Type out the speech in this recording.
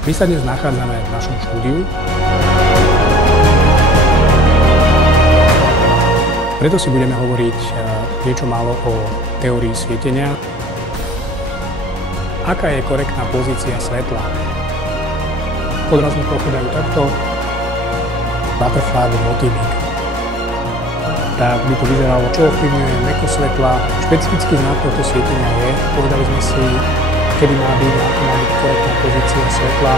My sa dnes nachádzame v našom štúdiu. Preto si budeme hovoriť niečo málo o teórii svietenia. Aká je korektná pozícia svetla? Odrazní plochy dajú takto. Butterfly alebo motýlik. Tak by to vyzeralo, čo ovplyvňuje mäkkosť svetla. Špecifický znak tohto svietenia je, povedali sme si, kedy má byť, aká má byť korektná pozícia svetla.